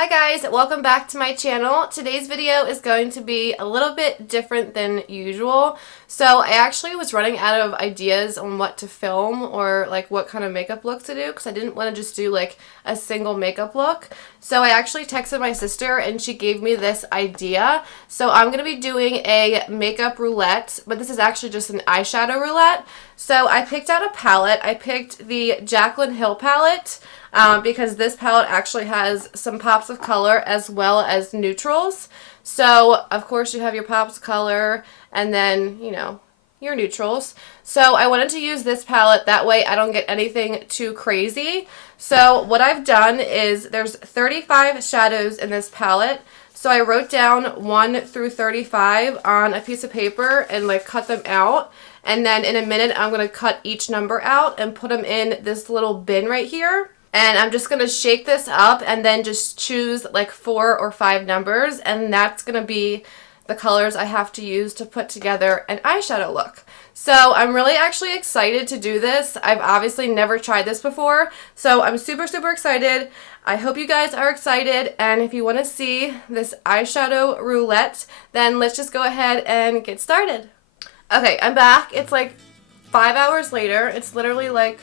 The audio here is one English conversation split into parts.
Hi guys, welcome back to my channel. Today's video is going to be a little bit different than usual. So I actually was running out of ideas on what to film or like what kind of makeup look to do because I didn't want to just do like a single makeup look. So I actually texted my sister and she gave me this idea. So I'm going to be doing a makeup roulette, but this is actually just an eyeshadow roulette. So I picked out a palette. I picked the Jaclyn Hill palette. Because this palette actually has some pops of color as well as neutrals. So, of course, you have your pops of color and then, you know, your neutrals. So I wanted to use this palette, that way I don't get anything too crazy. So what I've done is there's 35 shadows in this palette. So I wrote down 1 through 35 on a piece of paper and like cut them out. And then in a minute I'm going to cut each number out and put them in this little bin right here. And I'm just going to shake this up and then just choose like 4 or 5 numbers, and that's going to be the colors I have to use to put together an eyeshadow look. So I'm really actually excited to do this. I've obviously never tried this before, so I'm super excited. I hope you guys are excited, and if you want to see this eyeshadow roulette, then let's just go ahead and get started. Okay, I'm back. It's like 5 hours later. It's literally like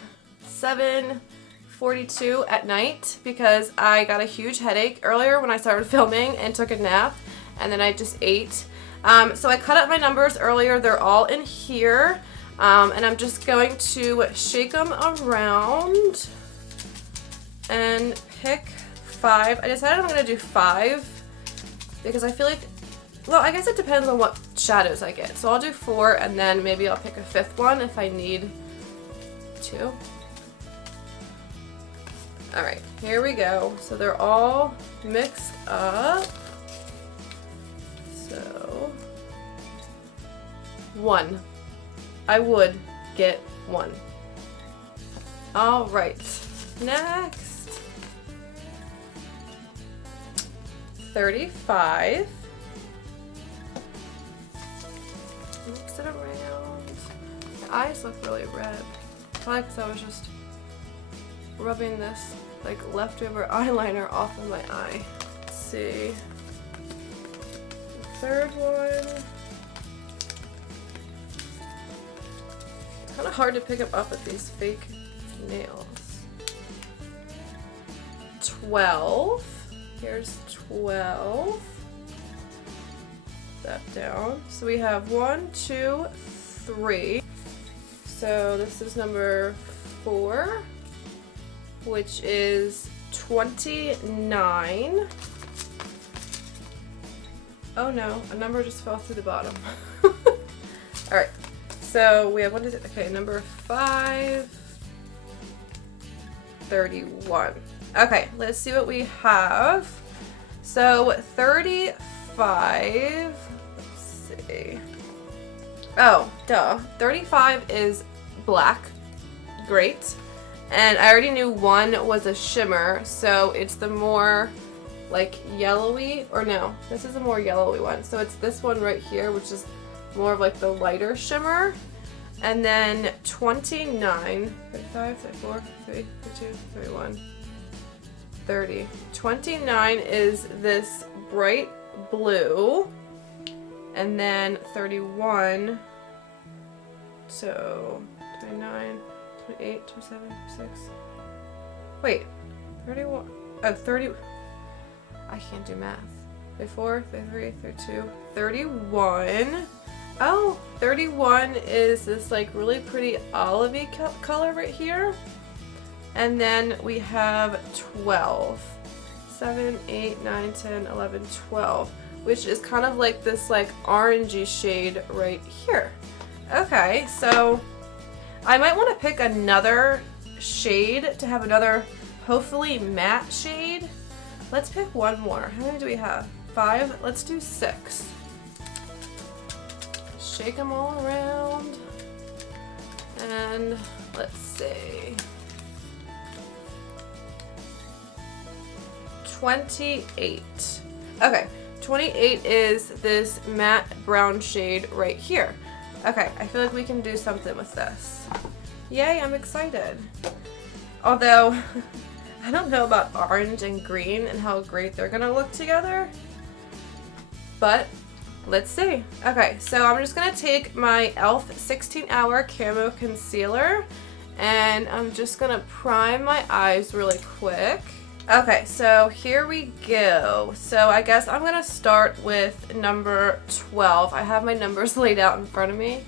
7:42 at night because I got a huge headache earlier when I started filming and took a nap, and then I just ate. So I cut up my numbers earlier. They're all in here, and I'm just going to shake them around and pick 5. I decided I'm going to do 5 because I feel like, well, I guess it depends on what shadows I get. So I'll do 4 and then maybe I'll pick a 5th one if I need to. Alright, here we go. So they're all mixed up. So, 1. I would get 1. Alright, next. 35. Mix it around. My eyes look really red. Probably because I was just rubbing this like leftover eyeliner off of my eye. Let's see. The 3rd one. It's kind of hard to pick them up with these fake nails. 12. Here's 12. Put that down. So we have 1, 2, 3. So this is number 4. Which is 29. Oh no, a number just fell through the bottom. Alright, so we have okay, number 5, 31. Okay, let's see what we have. So 35, let's see. Oh, duh. 35 is black. Great. And I already knew 1 was a shimmer, so it's the more like yellowy, or no, this is a more yellowy one. So it's this one right here, which is more of like the lighter shimmer. And then 29, 35, 34, 33, 32, 31, 30. 29 is this bright blue. And then 31, so 29, 28, 27, 26. Wait, 31. Oh, 30. I can't do math. 34, 33, 32, 31. Oh, 31 is this like really pretty olivey color right here. And then we have 12. 7, 8, 9, 10, 11, 12. Which is kind of like this like orangey shade right here. Okay, so I might want to pick another shade to have another hopefully matte shade. Let's pick 1 more. How many do we have? 5? Let's do 6. Shake them all around. And let's see. 28. Okay, 28 is this matte brown shade right here. Okay, I feel like we can do something with this. Yay, I'm excited. Although, I don't know about orange and green and how great they're gonna look together, but let's see. Okay, so I'm just gonna take my e.l.f. 16-Hour Camo Concealer and I'm just gonna prime my eyes really quick. Okay, so here we go. So I guess I'm gonna start with number 12. I have my numbers laid out in front of me.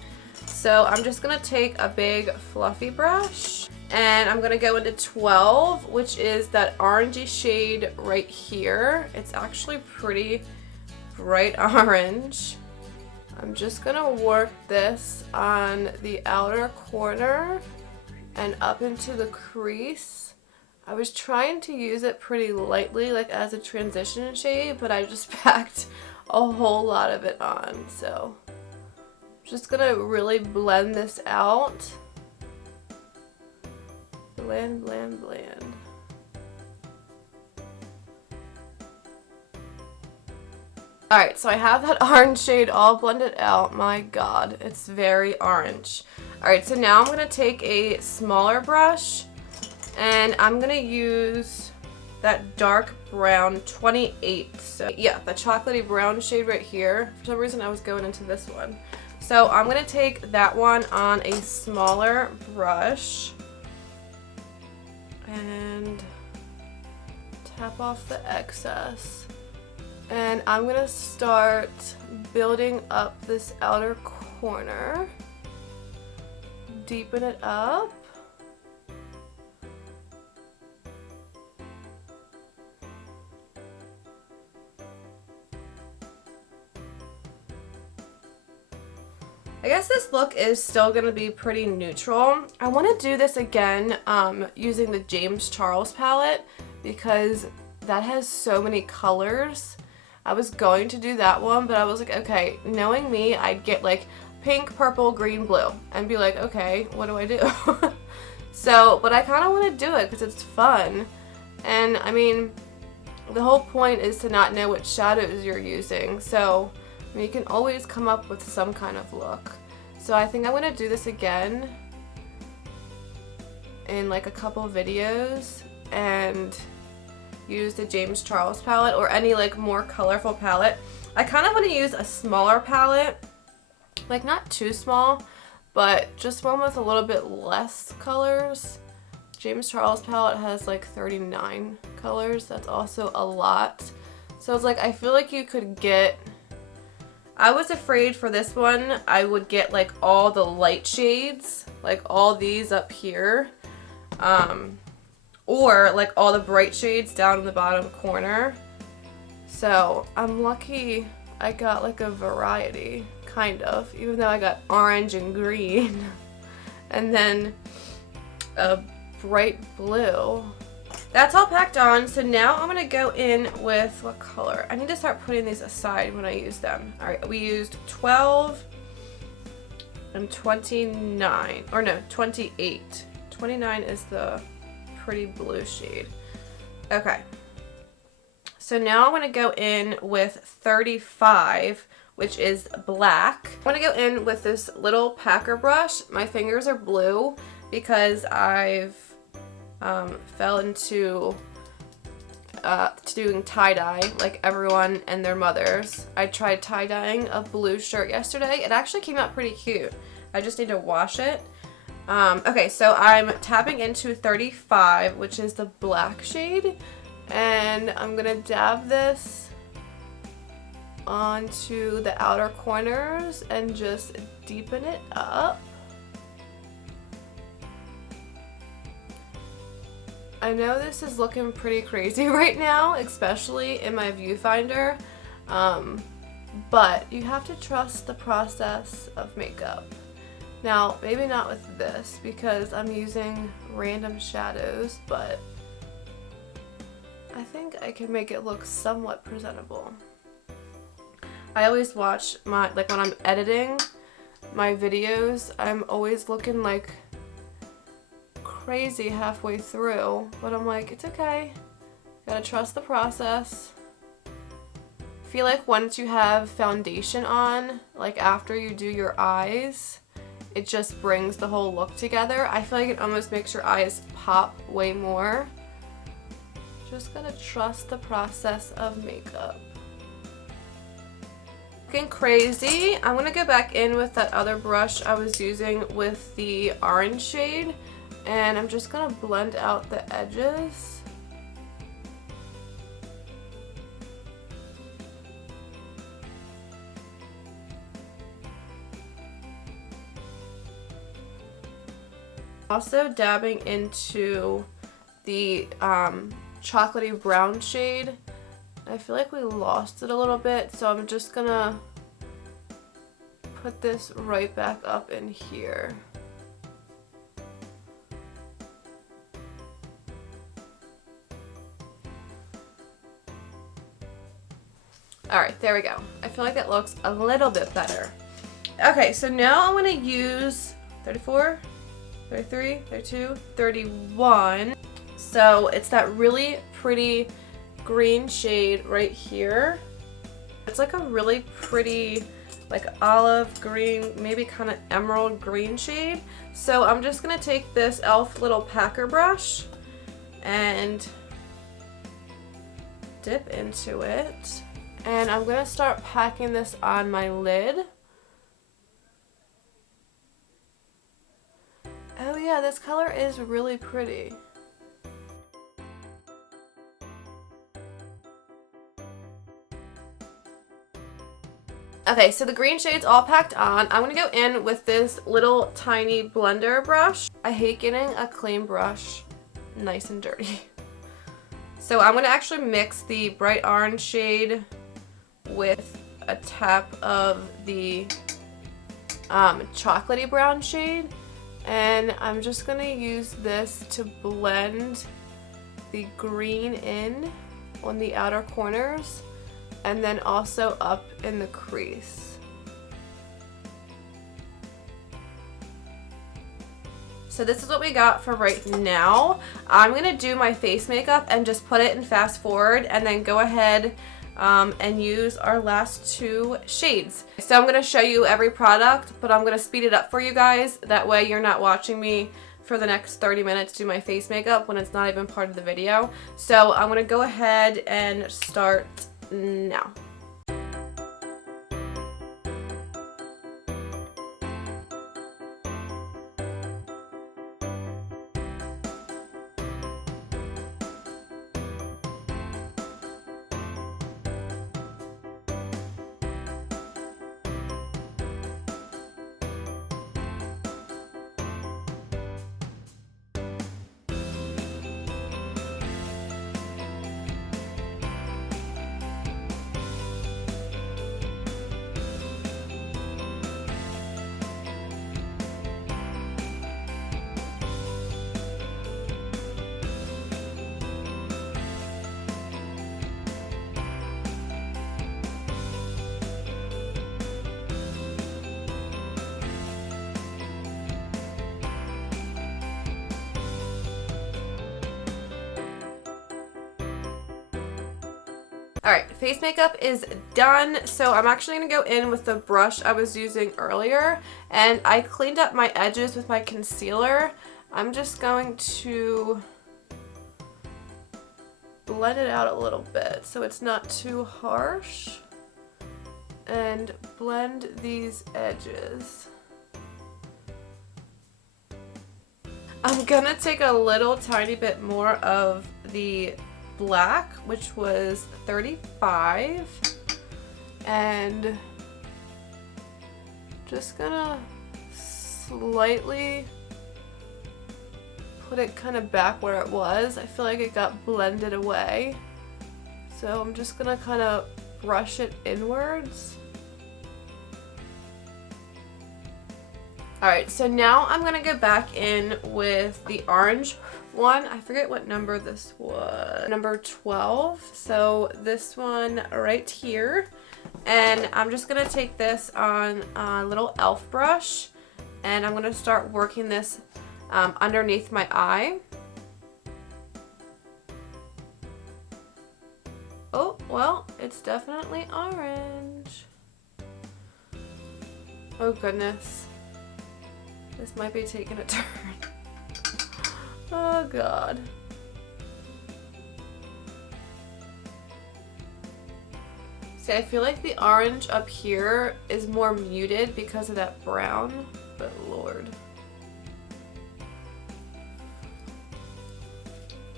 So I'm just gonna take a big fluffy brush and I'm gonna go into 12, which is that orangey shade right here. It's actually pretty bright orange. I'm just gonna work this on the outer corner and up into the crease. I was trying to use it pretty lightly, like as a transition shade, but I just packed a whole lot of it on. So I'm just gonna really blend this out. Blend, blend, blend. Alright, so I have that orange shade all blended out. My god, it's very orange. Alright, so now I'm going to take a smaller brush and I'm going to use that dark brown 28. So yeah, the chocolatey brown shade right here. For some reason I was going into this one. So I'm going to take that one on a smaller brush and tap off the excess. And I'm gonna start building up this outer corner, deepen it up. I guess this look is still gonna be pretty neutral. I wanna do this again using the James Charles palette because that has so many colors. I was going to do that one, but I was like, okay, knowing me, I'd get like pink, purple, green, blue, and be like, okay, what do I do? So, but I kind of want to do it because it's fun. And I mean, the whole point is to not know what shadows you're using. So, I mean, you can always come up with some kind of look. So I think I'm going to do this again in like a couple videos and use the James Charles palette or any like more colorful palette. I kind of want to use a smaller palette, like not too small, but just one with a little bit less colors. James Charles palette has like 39 colors. That's also a lot. So it's like, I feel like you could get, I was afraid for this one, I would get like all the light shades, like all these up here. Or like all the bright shades down in the bottom corner. So I'm lucky I got like a variety, kind of, even though I got orange and green. And then a bright blue. That's all packed on, so now I'm gonna go in with what color? I need to start putting these aside when I use them. Alright, we used 12 and 29, or no, 28. 29 is the pretty blue shade. Okay, so now I'm going to go in with 35, which is black. I'm going to go in with this little packer brush. My fingers are blue because I've fell into doing tie-dye like everyone and their mothers. I tried tie-dyeing a blue shirt yesterday. It actually came out pretty cute. I just need to wash it. Okay, so I'm tapping into 35, which is the black shade, and I'm gonna dab this onto the outer corners and just deepen it up. I know this is looking pretty crazy right now, especially in my viewfinder, but you have to trust the process of makeup. Now, maybe not with this because I'm using random shadows, but I think I can make it look somewhat presentable. I always watch my, like when I'm editing my videos, I'm always looking like crazy halfway through, but I'm like, it's okay. Gotta trust the process. I feel like once you have foundation on, like after you do your eyes, it just brings the whole look together. I feel like it almost makes your eyes pop way more. Just gotta trust the process of makeup. Looking crazy. I'm gonna go back in with that other brush I was using with the orange shade, and I'm just gonna blend out the edges. Also dabbing into the chocolatey brown shade. I feel like we lost it a little bit, so I'm just gonna put this right back up in here. Alright, there we go. I feel like that looks a little bit better. Okay, so now I'm gonna use 34, 33, 32, 31. So it's that really pretty green shade right here. It's like a really pretty like olive green, maybe kind of emerald green shade. So I'm just gonna take this e.l.f. little packer brush and dip into it. And I'm gonna start packing this on my lid. Oh yeah, this color is really pretty. Okay, so the green shade's all packed on. I'm gonna go in with this little tiny blender brush. I hate getting a clean brush nice and dirty. So I'm gonna actually mix the bright orange shade with a tap of the chocolatey brown shade. And I'm just gonna use this to blend the green in on the outer corners and then also up in the crease. So this is what we got for right now. I'm gonna do my face makeup and just put it in fast forward and then go ahead and use our last two shades. So I'm gonna show you every product, but I'm gonna speed it up for you guys. That way you're not watching me for the next 30 minutes do my face makeup when it's not even part of the video. So I'm gonna go ahead and start now. Alright, face makeup is done, so I'm actually going to go in with the brush I was using earlier, and I cleaned up my edges with my concealer. I'm just going to blend it out a little bit so it's not too harsh, and blend these edges. I'm going to take a little tiny bit more of the black, which was 35, and just gonna slightly put it kind of back where it was. I feel like it got blended away, so I'm just gonna kind of brush it inwards. Alright, so now I'm gonna go back in with the orange one. I forget what number this was. Number 12. So this one right here. And I'm just gonna take this on a little e.l.f. brush, and I'm gonna start working this underneath my eye. Oh, well, it's definitely orange. Oh goodness. This might be taking a turn. Oh god. See, I feel like the orange up here is more muted because of that brown, but Lord.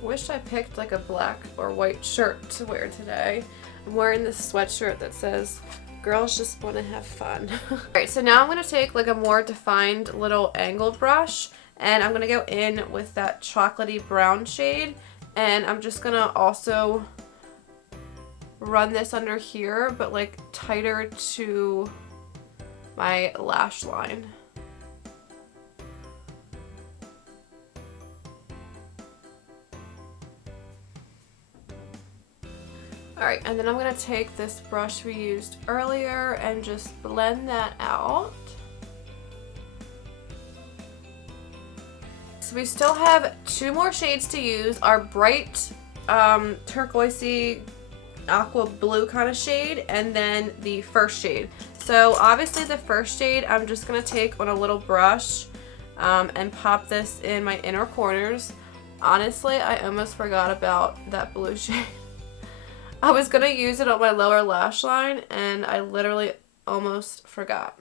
Wish I picked like a black or white shirt to wear today. I'm wearing this sweatshirt that says, girls just want to have fun. Alright, so now I'm going to take like a more defined little angled brush, and I'm going to go in with that chocolatey brown shade, and I'm just going to also run this under here, but like tighter to my lash line. Alright, and then I'm going to take this brush we used earlier and just blend that out. So we still have 2 more shades to use, our bright turquoisey aqua blue kind of shade, and then the first shade. So obviously the first shade I'm just going to take on a little brush and pop this in my inner corners. Honestly, I almost forgot about that blue shade. I was going to use it on my lower lash line and I literally almost forgot.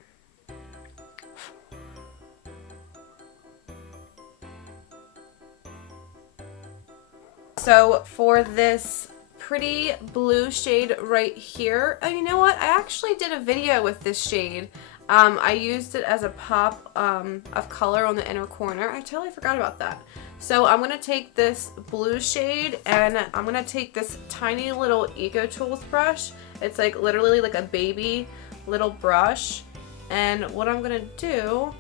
So for this pretty blue shade right here, oh, you know what? I actually did a video with this shade. I used it as a pop of color on the inner corner. I totally forgot about that. So I'm going to take this blue shade and I'm going to take this tiny little Eco Tools brush. It's like literally like a baby little brush. And what I'm going to do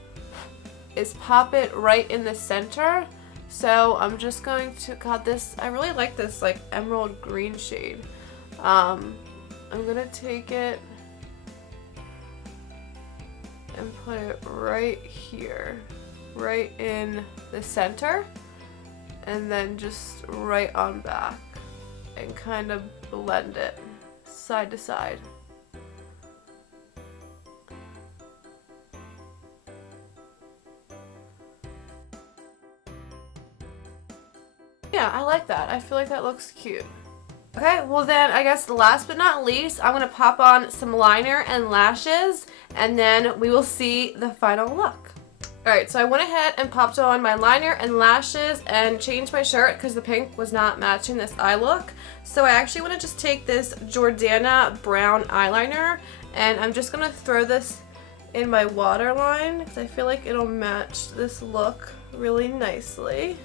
is pop it right in the center. So I'm just going to, God, this, I really like this like emerald green shade. I'm going to take it and put it right here, right in the center, and then just right on back and kind of blend it side to side. Yeah, I like that. I feel like that looks cute. Okay, well then I guess last but not least, I'm going to pop on some liner and lashes, and then we will see the final look. Alright, so I went ahead and popped on my liner and lashes and changed my shirt because the pink was not matching this eye look. So I actually want to just take this Jordana brown eyeliner and I'm just going to throw this in my waterline because I feel like it'll match this look really nicely.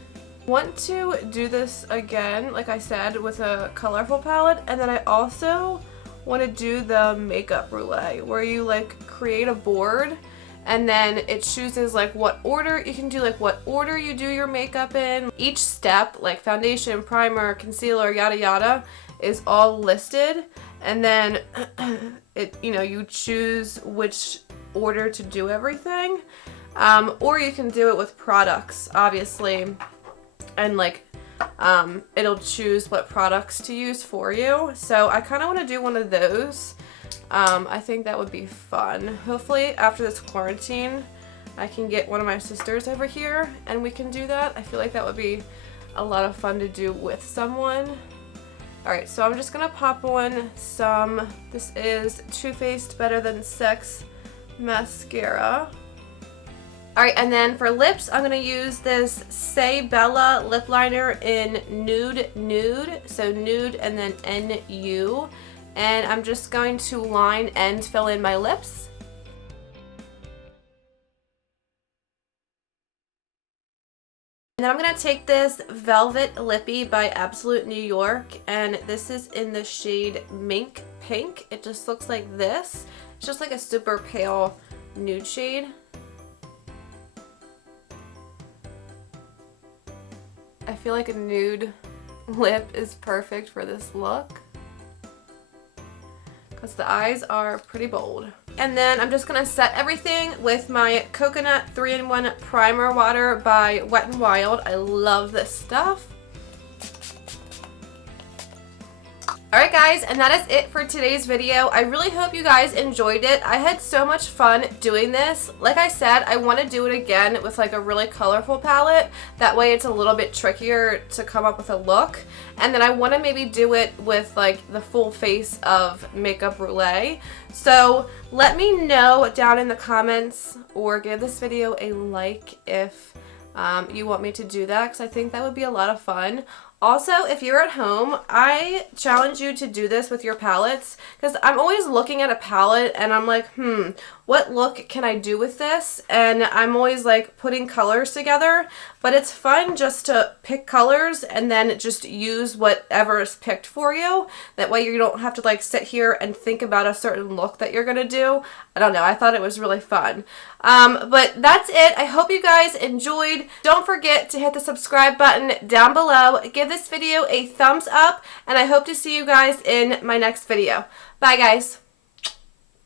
Want to do this again, like I said, with a colorful palette, and then I also want to do the makeup roulette where you like create a board and then it chooses like what order you can do, like what order you do your makeup in. Each step, like foundation, primer, concealer, yada yada, is all listed, and then you choose which order to do everything, or you can do it with products, obviously, and like it'll choose what products to use for you. So I kind of want to do one of those. I think that would be fun. Hopefully after this quarantine I can get one of my sisters over here and we can do that. I feel like that would be a lot of fun to do with someone. Alright, so I'm just gonna pop on some, this is Too Faced Better Than Sex mascara. Alright, and then for lips, I'm going to use this Say Bella lip liner in Nude Nude. So nude and then N-U. And I'm just going to line and fill in my lips. And then I'm going to take this Velvet Lippy by Absolute New York. And this is in the shade Mink Pink. It just looks like this. It's just like a super pale nude shade. I feel like a nude lip is perfect for this look because the eyes are pretty bold. And then I'm just going to set everything with my Coconut 3-in-1 Primer Water by Wet n Wild. I love this stuff. Alright guys, and that is it for today's video. I really hope you guys enjoyed it. I had so much fun doing this. Like I said, I want to do it again with like a really colorful palette. That way it's a little bit trickier to come up with a look. And then I want to maybe do it with like the full face of Makeup Roulette. So let me know down in the comments or give this video a like if you want me to do that, because I think that would be a lot of fun. Also, if you're at home, I challenge you to do this with your palettes, because I'm always looking at a palette and I'm like, what look can I do with this? And I'm always like putting colors together, but it's fun just to pick colors and then just use whatever is picked for you. That way you don't have to like sit here and think about a certain look that you're gonna do. I don't know, I thought it was really fun. But that's it. I hope you guys enjoyed. Don't forget to hit the subscribe button down below. Give this video a thumbs up, and I hope to see you guys in my next video. Bye guys.